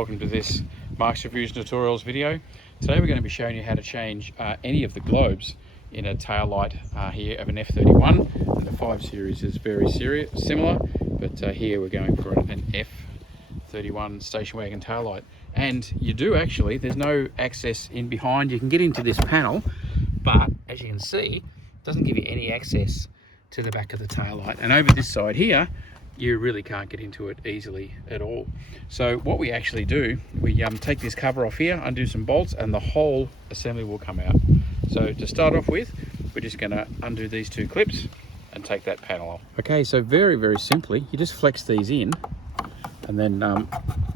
welcome to this Mark's Reviews Tutorials video. Today we're going to be showing you how to change any of the globes in a tail light here of an F31, and the 5 Series is very similar, but here we're going for an F31 station wagon tail light. And you do actually, there's no access in behind. You can get into this panel, but as you can see, it doesn't give you any access to the back of the tail light. And over this side here, you really can't get into it easily at all. So what we actually do, we take this cover off here, undo some bolts, and the whole assembly will come out. So to start off with, we're just going to undo these 2 clips and take that panel off. Okay, so very simply, you just flex these in and then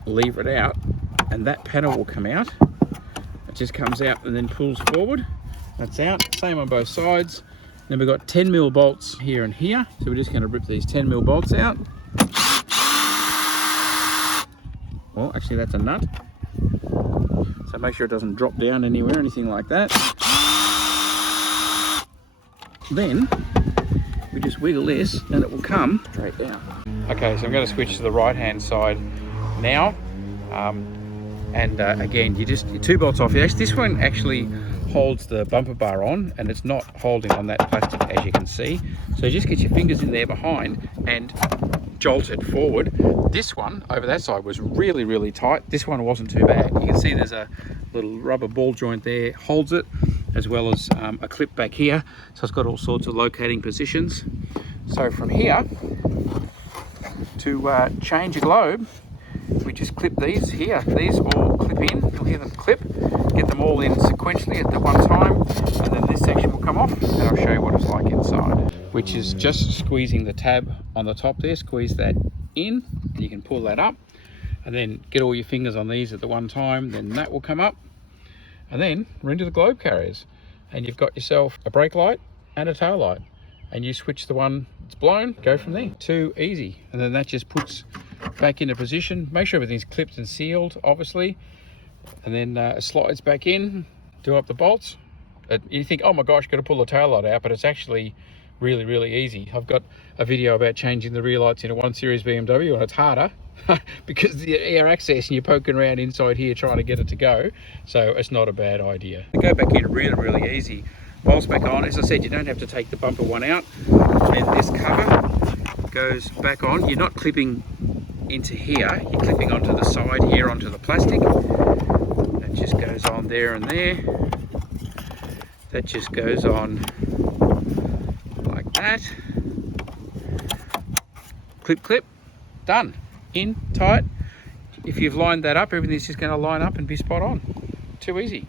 lever it out, and that panel will come out. It just comes out and then pulls forward. That's out. Same on both sides. Then we've got 10mm bolts here and here, so we're just going to rip these 10mm bolts out. Well, actually that's a nut, so make sure it doesn't drop down anywhere, anything like that. Then we just wiggle this and it will come straight down. Okay, so I'm going to switch to the right hand side now, and again, your 2 bolts off. This one actually holds the bumper bar on, and it's not holding on that plastic, as you can see. So just get your fingers in there behind and jolt it forward. This one over that side was really tight. This one wasn't too bad. You can see there's a little rubber ball joint there, holds it, as well as a clip back here, so it's got all sorts of locating positions. So from here, to change a globe, we just clip these here. These all clip in. You'll hear them clip. Get them all in sequentially at the one time, and then this section will come off, and I'll show you what it's like inside. Which is just squeezing the tab on the top there. Squeeze that in, and you can pull that up, and then get all your fingers on these at the one time. Then that will come up, and then we're into the globe carriers, and you've got yourself a brake light and a tail light, and you switch the one that's blown, go from there. Too easy. And then that just puts back into position. Make sure everything's clipped and sealed, obviously, and then it slides back in. Do up the bolts. You think, oh my gosh, got to pull the tail light out, but it's actually really easy. I've got a video about changing the rear lights in a 1 Series BMW, and it's harder because the air access, and you're poking around inside here trying to get it to go. So it's not a bad idea. Go back in really easy. Bolts back on. As I said, you don't have to take the bumper one out. Then this cover goes back on. You're not clipping into here, you're clipping onto the side here, onto the plastic. That just goes on there and there. That just goes on like that. Clip, done. In, tight. If you've lined that up, everything's just going to line up and be spot on. Too easy.